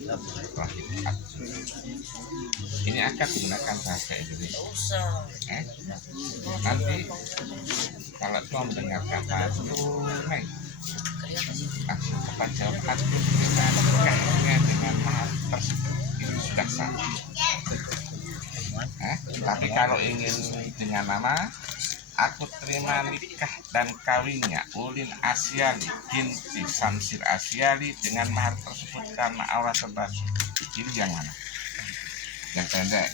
Rahim Abdul. Ini akan menggunakan bahasa Indonesia. Nanti kalau cuma mendengar kata tunai, langsung cepat jawab aku dengan nikahnya dengan mahar tersebut. Itu sudah sah. Tapi kalau ingin dengan nama aku terima nikah dan kawinnya Ulin Asyali binti Samsir Asyali dengan mahar tersebut karena Allah terbasu. Ini yang mana? Yang pendek.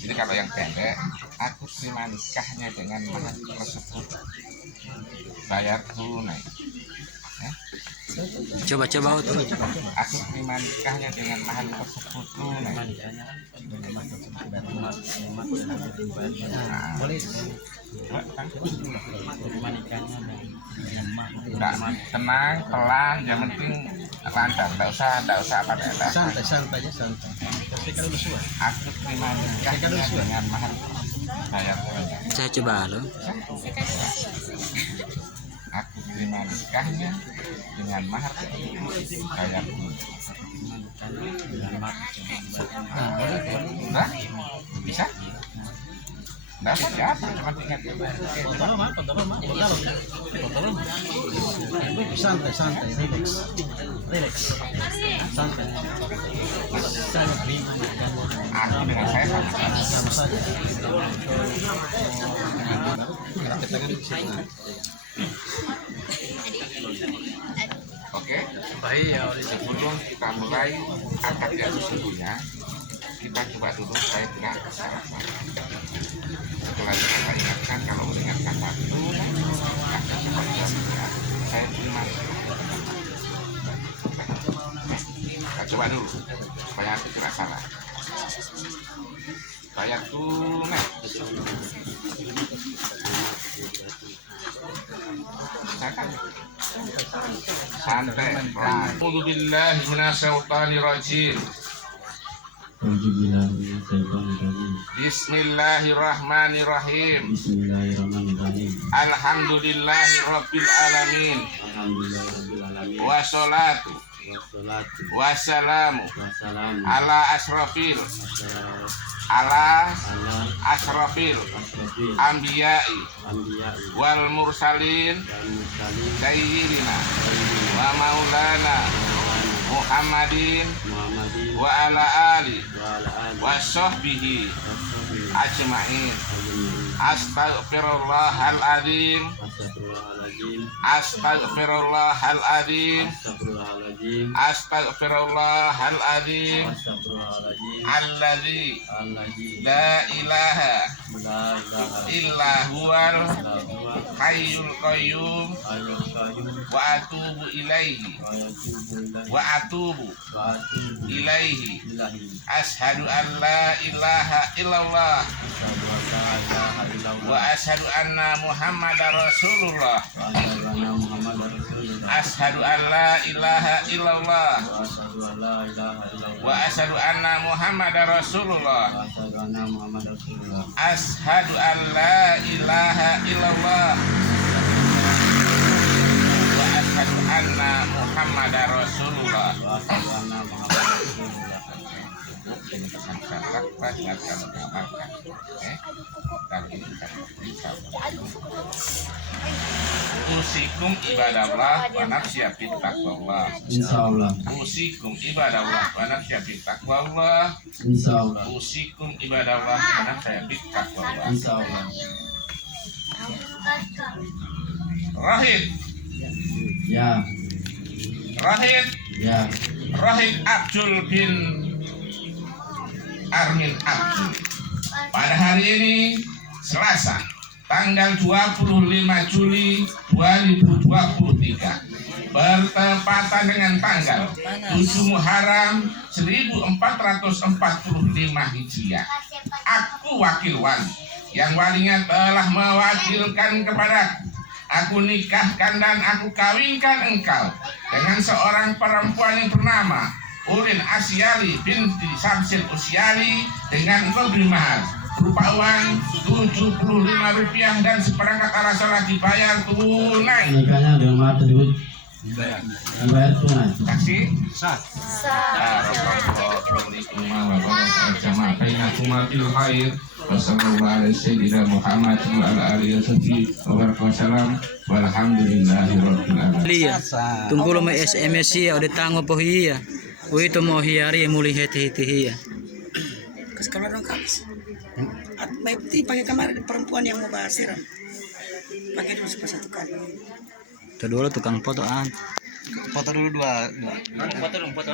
Jadi kalau yang pendek, aku terima nikahnya dengan mahar tersebut bayar tunai. Coba aku terima nikahnya dengan mahar tersebut tunai. Tenang, pelan, yang penting lancar, tidak usah apa-apa. Santai aja, santai. Aku terima nikahnya dengan mahar bayar tunai. Saya coba halo. Aku terima nikahnya dengan mahar bayar tunai. Nah, bisa? Nggak siapa, cuma ingat. Santai, relax. Santai. Saya terima Aku dengan saya sama saja. Oke, sebelum kita mulai akad yang sesungguhnya, kita coba dulu saya tidak syaratnya. Setelah itu kita ingatkan kalau mendengar kata itu, saya terima. Kita coba dulu supaya aku tidak salah. Bayar tunai. Santai. A'udzubillahi minasyaitonir rajim. Bismillahirrahmanirrahim. Alhamdulillahirabbil alamin. Wassalatu wassalamu ala asrafil anbiya'i wal mursalin sayyidina wa maulana Muhammadin wa ala ali wa sahbihi ajma'in. Astaghfirullahaladzim. Alladzi la ilaha illa huwal hayyul qayyum wa atubu ilaihi ashhadu an la ilaha illallah wa ashhadu anna muhammadar rasulullah. Ashhadu an la ilaha illallah wa ashhadu anna muhammadar rasulullah. Ashhadu an la ilaha illallah wa ashhadu anna muhammadar rasulullah. Usikum ibadallah wa nafsiya fit taqwallah. Insyaallah. Usikum ibadallah wa nafsiya fit taqwallah. Insyaallah. Usikum ibadallah wa nafsiya fit taqwallah. Insyaallah. Rahid. Ya. Rahid. Ya. Rahid Abdul bin Armin Abdul. Pada hari ini Selasa tanggal 25 Juli 2023 bertepatan dengan tanggal 7 Muharram 1445 Hijriah. Aku wakil wali yang walinya telah mewakilkan kepada aku nikahkan dan aku kawinkan engkau dengan seorang perempuan yang bernama Ulin Asyali binti Samsir Asyali dengan memberi mahar berupa uang Rp75 dan seperangkat alat sholat dibayar tunai. Nikahnya dengan mahar tersebut Dibayar tunai. Kasih. Sah. Iya. Tunggu lo may SMS ya, udah tango po hiya. Uy, ito mo hiyari, muli heti-heti hiya. Kasi kamar dong kalis. At may pakai kamar perempuan yang mau basiran. Pakai dulu satu kali. Ito dulu tukang fotoan. Foto dulu dua. Foto dong foto.